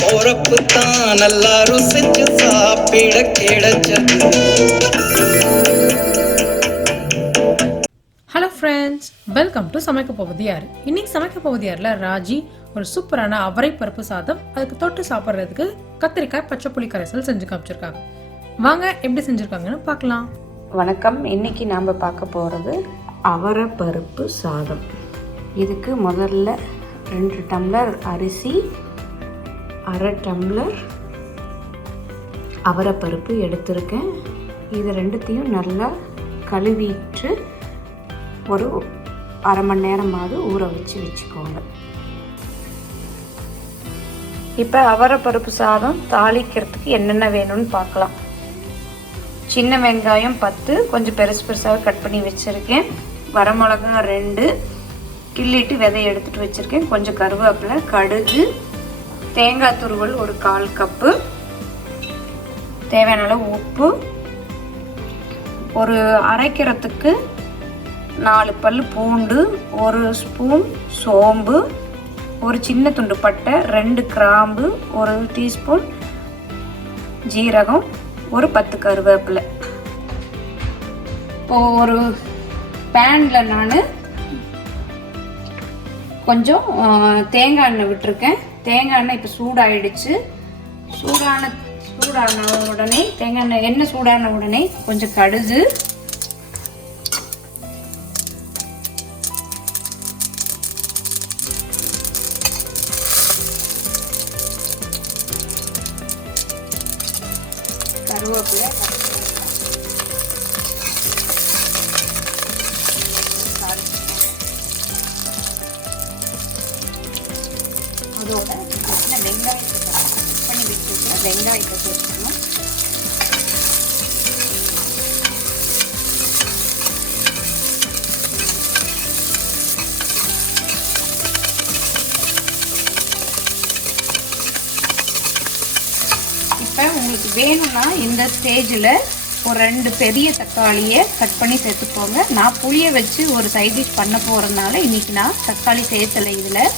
பொறுப்பு தான் நல்லா ருசிச்சு சாப்பிட கிடைச்சது. ஹலோ ஃப்ரெண்ட்ஸ், வெல்கம் டு சமைக்க போவது யார். இன்னைக்கு சமைக்க போவது யாரில் ராஜி ஒரு சூப்பரான அவரை பருப்பு சாதம், அதுக்கு தொட்டு சாப்பிட்றதுக்கு கத்திரிக்காய் பச்சை புளி கரைசல் செஞ்சு காமிச்சிருக்காங்க. வாங்க எப்படி செஞ்சுருக்காங்கன்னு பார்க்கலாம். வணக்கம். இன்னைக்கு நாம் பார்க்க போகிறது அவரை பருப்பு சாதம். இதுக்கு முதல்ல 2 டம்ளர் அரிசி, 1/2 டம்ளர் அவரைப்பருப்பு எடுத்திருக்கேன். இது ரெண்டுத்தையும் நல்லா கழுவிட்டு ஒரு 1/2 மணி நேரமாவது ஊற வச்சுக்கோங்க. இப்போ அவரைப்பருப்பு சாதம் தாளிக்கிறதுக்கு என்னென்ன வேணும்னு பார்க்கலாம். சின்ன வெங்காயம் 10 கொஞ்சம் பெருசு பெருசாக கட் பண்ணி வச்சுருக்கேன். வரமிளகா 2 கிள்ளிட்டு விதையை எடுத்துகிட்டு வச்சுருக்கேன். கொஞ்சம் கருவேப்பிலை, கடுகு, தேங்காய் துருவல் ஒரு 1/4 கப்பு, தேவையான அளவு உப்பு, ஒரு அரைக்கிறதுக்கு 4 பல் பூண்டு, 1 ஸ்பூன் சோம்பு, ஒரு சின்ன துண்டு பட்டை, 2 கிராம்பு, 1 டீஸ்பூன் ஜீரகம், ஒரு 10 கருவேப்பிலை. இப்போ ஒரு பேனில் நான் கொஞ்சம் தேங்காய் எண்ணெய் விட்டுருக்கேன். தேங்காய் எண்ணெய் இப்போ சூடாயிடுச்சு. சூடான உடனே தேங்காய் எண்ணெய் சூடான உடனே கொஞ்சம் கடுகு, கருவேப்பிலை, அதோட வெங்காயத்தை கட் பண்ணி வச்சுருக்க வெங்காயத்தை சேர்த்துக்கணும். இப்போ உங்களுக்கு வேணும்னா இந்த ஸ்டேஜில் ஒரு 2 பெரிய தக்காளியை கட் பண்ணி சேர்த்துக்கோங்க. நான் புளியை வச்சு ஒரு சைட் டிஷ் பண்ண போகிறதுனால இன்றைக்கி நான் தக்காளி சேர்த்தலை இதில்.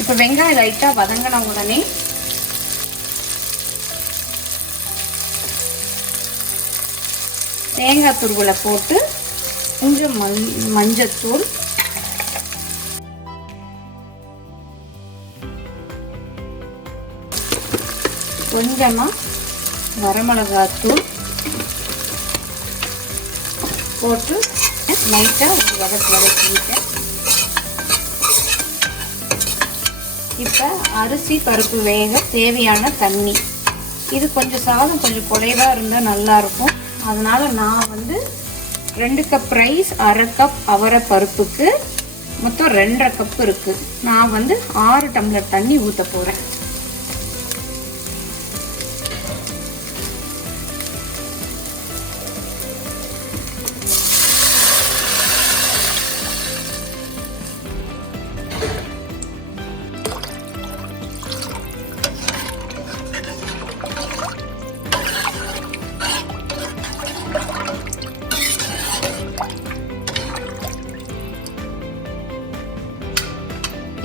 இப்போ வெங்காயம் லைட்டாக வதங்கின உடனே தேங்காய் துருவலை போட்டு கொஞ்சம் மஞ்சத்தூள், கொஞ்சமாக வரமிளகாத்தூள் போட்டு லைட்டாக ஒரு வதக்கிட்டேன். இப்போ அரிசி பருப்பு வேக தேவையான தண்ணி. இது கொஞ்சம் சாதம் கொஞ்சம் குறைவாக இருந்தால் நல்லாயிருக்கும். அதனால் நான் 2 கப் ரைஸ், 1/2 கப் அவரை பருப்புக்கு மொத்தம் 2.5 கப் இருக்குது. நான் 6 டம்ளர் தண்ணி ஊற்ற போகிறேன்.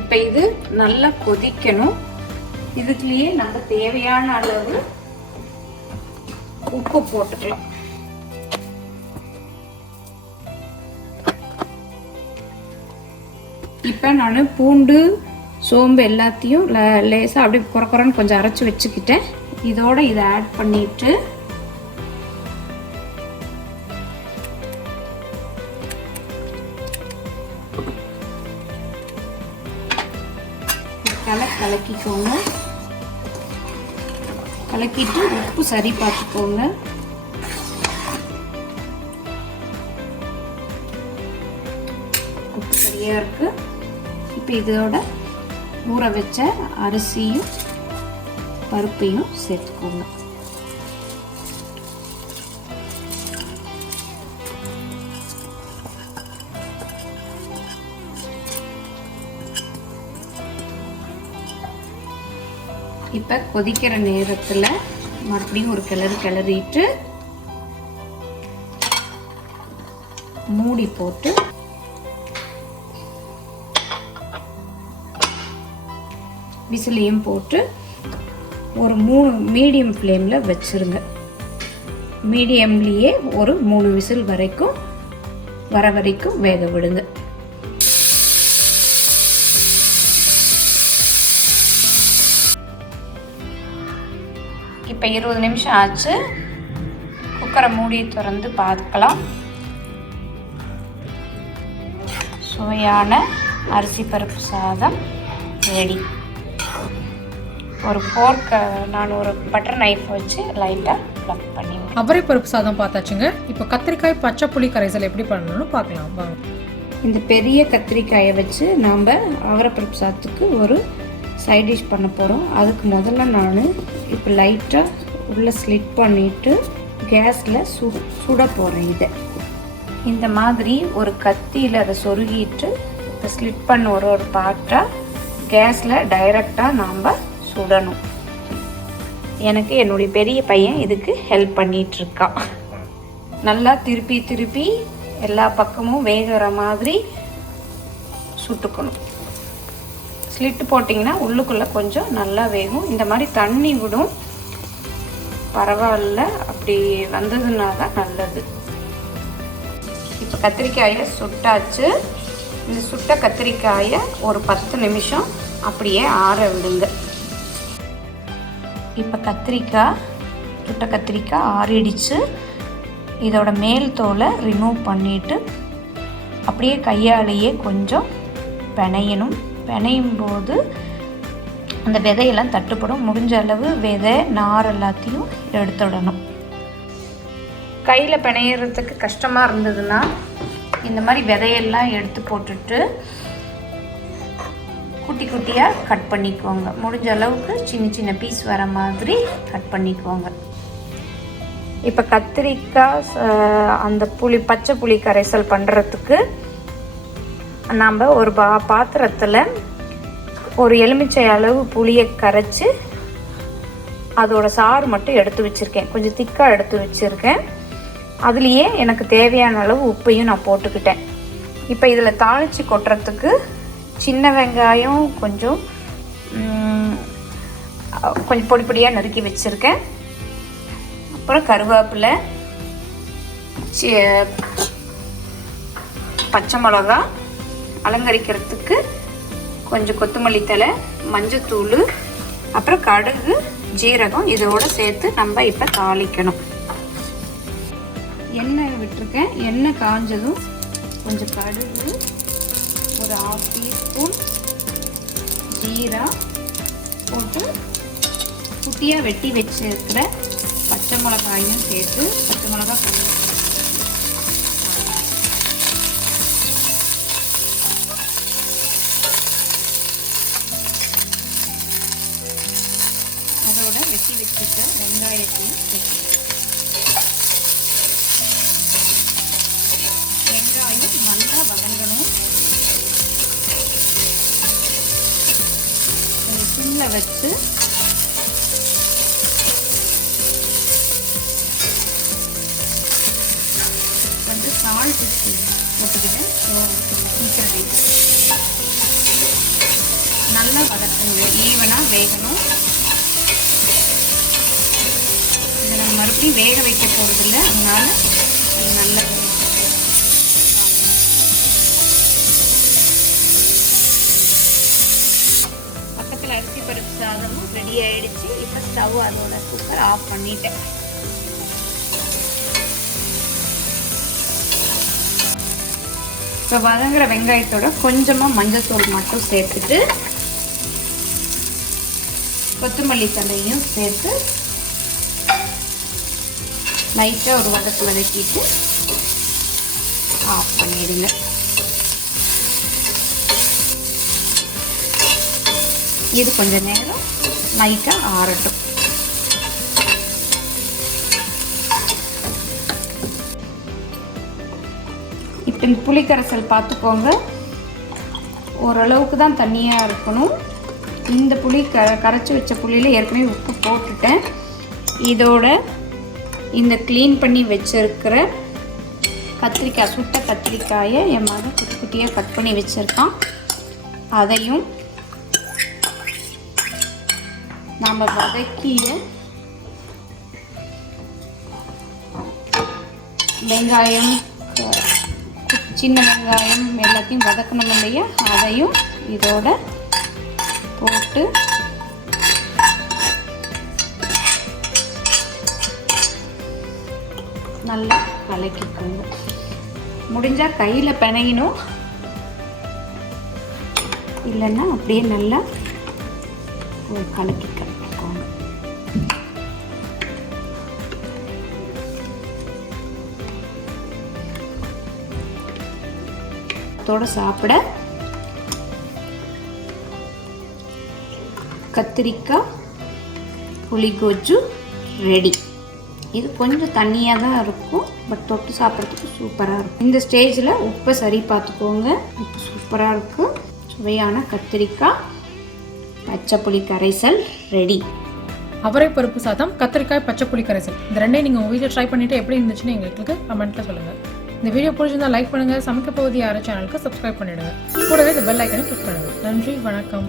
இப்போ இது நல்லா கொதிக்கணும். இதுக்குள்ளேயே நம்ம தேவையான அளவு உப்பு போட்டுக்கலாம். இப்போ நான் பூண்டு, சோம்பு எல்லாத்தையும் லேசாக அப்படியே குறைன்னு கொஞ்சம் அரைச்சி வச்சுக்கிட்டேன். இதோட இதை ஆட் பண்ணிட்டு கலக்கிக்கோங்க. கலக்கிட்டு உப்பு சரி பார்த்துக்கோங்க. உப்பு சரியாக இருக்குது. இப்போ இதோட ஊற வச்ச அரிசியும் பருப்பையும் சேர்த்துக்கோங்க. இப்போ கொதிக்கிற நேரத்தில் மறுபடியும் ஒரு கிளறிட்டு மூடி போட்டு விசிலையும் போட்டு ஒரு 3 மீடியம் ஃப்ளேமில் வச்சுருங்க. மீடியம்லேயே ஒரு 3 விசில் வர வரைக்கும் வேக விடுங்க. இப்போ 20 நிமிஷம் ஆச்சு. குக்கரை மூடி திறந்து பார்க்கலாம். சுவையான அரிசி பருப்பு சாதம் ரெடி. ஒரு ஃபோர்க்கை நான் ஒரு பட்டர் நைஃப் வச்சு லைட்டாக ப்ளக் பண்ணி. அவரை பருப்பு சாதம் பார்த்தாச்சுங்க. இப்போ கத்திரிக்காய் பச்சை புளி கரைசல் எப்படி பண்ணணும்னு பார்க்கலாம் வாங்க. இந்த பெரிய கத்திரிக்காயை வச்சு நாம் அவரை பருப்பு சாதத்துக்கு ஒரு சைட் டிஷ் பண்ண போகிறோம். அதுக்கு முதல்ல நான் இப்போ லைட்டாக உள்ளே ஸ்லிட் பண்ணிவிட்டு கேஸில் சுட போகிறேன். இதை இந்த மாதிரி ஒரு கத்தியில் அதை சொருகிட்டு இப்போ ஸ்லிட் பண்ண ஒரு பார்ட்டாக கேஸில் டைரெக்டாக நாம் சுடணும். எனக்கு என்னுடைய பெரிய பையன் இதுக்கு ஹெல்ப் பண்ணிகிட்ருக்கான். நல்லா திருப்பி எல்லா பக்கமும் வேகிற மாதிரி சுட்டுக்கணும். ஸ்லிட்டு போட்டிங்கன்னா உள்ளுக்குள்ளே கொஞ்சம் நல்லா வேகும். இந்த மாதிரி தண்ணி விடும், பரவாயில்ல. அப்படி வந்ததுன்னா தான் நல்லது. இப்போ கத்திரிக்காயை சுட்டாச்சு. இந்த சுட்ட கத்திரிக்காயை ஒரு 10 நிமிஷம் அப்படியே ஆற விடுங்க. இப்போ சுட்ட கத்திரிக்காய் ஆறிடுச்சு. இதோட மேல் தோலை ரிமூவ் பண்ணிவிட்டு அப்படியே கையாலேயே கொஞ்சம் பிணையும் போது அந்த விதையெல்லாம் தட்டுப்படும். முடிஞ்ச அளவு விதை நார் எல்லாத்தையும் எடுத்துடணும். கையில் பிணையிறதுக்கு கஷ்டமாக இருந்ததுன்னா இந்த மாதிரி விதையெல்லாம் எடுத்து போட்டுட்டு குட்டி குட்டியாக கட் பண்ணிக்குவோங்க. முடிஞ்ச அளவுக்கு சின்ன பீஸ் வர மாதிரி கட் பண்ணிக்குவோங்க. இப்போ கத்திரிக்காய் அந்த பச்சை புளி கரைசல் பண்ணுறதுக்கு நாம் ஒரு பாத்திரத்தில் ஒரு எலுமிச்சை அளவு புளியை கரைச்சி அதோட சாறு மட்டும் எடுத்து வச்சுருக்கேன். கொஞ்சம் திக்காக எடுத்து வச்சுருக்கேன். அதுலேயே எனக்கு தேவையான அளவு உப்பையும் நான் போட்டுக்கிட்டேன். இப்போ இதில் தாளித்து கொட்டுறதுக்கு சின்ன வெங்காயம் கொஞ்சம் பொடியாக நறுக்கி வச்சுருக்கேன். அப்புறம் கருவேப்பிலை, பச்சை மிளகா, அலங்கரிக்கிறதுக்கு கொஞ்சம் கொத்தமல்லி தழை, மஞ்சத்தூள், அப்புறம் கடுகு, ஜீரகம் இதோடு சேர்த்து நம்ம இப்போ தாளிக்கணும். எண்ணெய் விட்டுருக்கேன். எண்ணெய் காஞ்சதும் கொஞ்சம் கடுகு, ஒரு 1/2 டீஸ்பூன் ஜீரா போட்டு குட்டியாக வெட்டி வச்சுருக்கிற பச்சை மிளகாயும் சேர்த்து பச்சை மிளகா அதோட வெட்டி வச்சுருக்க வெங்காயத்தையும் சேர்த்து வெங்காயம் நல்லா வதங்கணும். சிம்மில் வச்சு கொஞ்சம் சால்ட் போட்டுக்கிட்டேன். சீக்கிரம் நல்லா வதக்குங்க. ஈவனாக வேகணும். இதை நம்ம மறுபடியும் வேக வைக்க போகிறதில்ல, அதனால இது நல்லா பக்கத்தில் அரிசி பருப்பு சாதமும் ரெடி ஆகிடுச்சு. இப்போ ஸ்டவ் அதோட குக்கர் ஆஃப் பண்ணிட்டேன். இப்போ வதங்குற வெங்காயத்தோட கொஞ்சமாக மஞ்சத்தூள் மட்டும் சேர்த்துட்டு கொத்தமல்லி தழையும் சேர்த்து லைட்டாக ஒரு வதக்கிட்டு ஆஃப் பண்ணிடுங்க. இது கொஞ்சம் நேரம் லைட்டாக ஆறட்டும். இப்போ இந்த புளிக்கரைசல் பார்த்துக்கோங்க, ஓரளவுக்கு தான் தண்ணியாக இருக்கணும். இந்த புளி கரைச்சி வச்ச புளியில் ஏற்கனவே உப்பு போட்டுட்டேன். இதோட இந்த க்ளீன் பண்ணி வச்சுருக்கிற கத்திரிக்காய், சுட்ட கத்திரிக்காயை என் மகன் குட்டி குட்டியாக கட் பண்ணி வச்சுருக்கான். அதையும் நாம் வதக்கிய வெங்காயம், சின்ன வெங்காயம் எல்லாத்தையும் வதக்கணும் இல்லையா, அதையும் இதோட போட்டு நல்லா கலக்கிக்கோங்க. முடிஞ்சால் கையில் பிணையணும், இல்லைன்னா அப்படியே நல்லா கலக்கி கலக்கிக்கோங்க. அதோட சாப்பிட கத்திரிக்காய் புளி கோஜு ரெடி. இது கொஞ்சம் தண்ணியாக தான் இருக்கும், பட் தொட்டு சாப்பிட்றதுக்கு சூப்பராக இருக்கும். இந்த ஸ்டேஜில் உப்பை சரி பார்த்துக்கோங்க. உப்பு சூப்பராக இருக்கும். சுவையான கத்திரிக்காய் பச்சை புளி கரைசல் ரெடி. அவரை பருப்பு சாதம், கத்திரிக்காய் பச்சை புளி கரைசல், இந்த ரெண்டையும் நீங்கள் உங்கள் வீட்டில் ட்ரை பண்ணிவிட்டு எப்படி இருந்துச்சுன்னு எங்களுக்கு கமெண்ட்டில் சொல்லுங்கள். இந்த வீடியோ பிடிச்சிருந்தா லைக் பண்ணுங்கள். சமைக்க போவது யாரும் சேனலுக்கு சப்ஸ்கிரைப் பண்ணிவிடுங்க. கூடவே இந்த பெல் ஐக்கனை கிளிக் பண்ணுங்கள். நன்றி, வணக்கம்.